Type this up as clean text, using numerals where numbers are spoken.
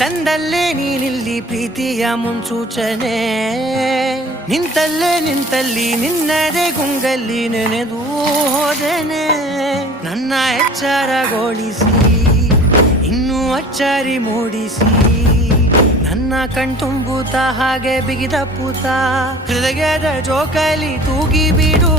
ತಂದಲ್ಲೇ ನೀನಿಲ್ಲಿ ಪ್ರೀತಿಯ ಮುನ್ಸೂಚನೆ, ನಿಂತಲ್ಲಿ ನಿನ್ನದೇ ಗುಂಗಲ್ಲಿ ನೆನೆದು ಹೋದೆನೆ. ನನ್ನ ಎಚ್ಚರಗೊಳಿಸಿ ಇನ್ನೂ ಅಚ್ಚರಿ ಮೂಡಿಸಿ, ನನ್ನ ಕಣ್ತುಂಬುತ್ತ ಹಾಗೆ ಬಿಗಿದ ಪೂತ ಹೃದಯದ ಜೋಕಾಲಿ ತೂಗಿ ಬಿಡು.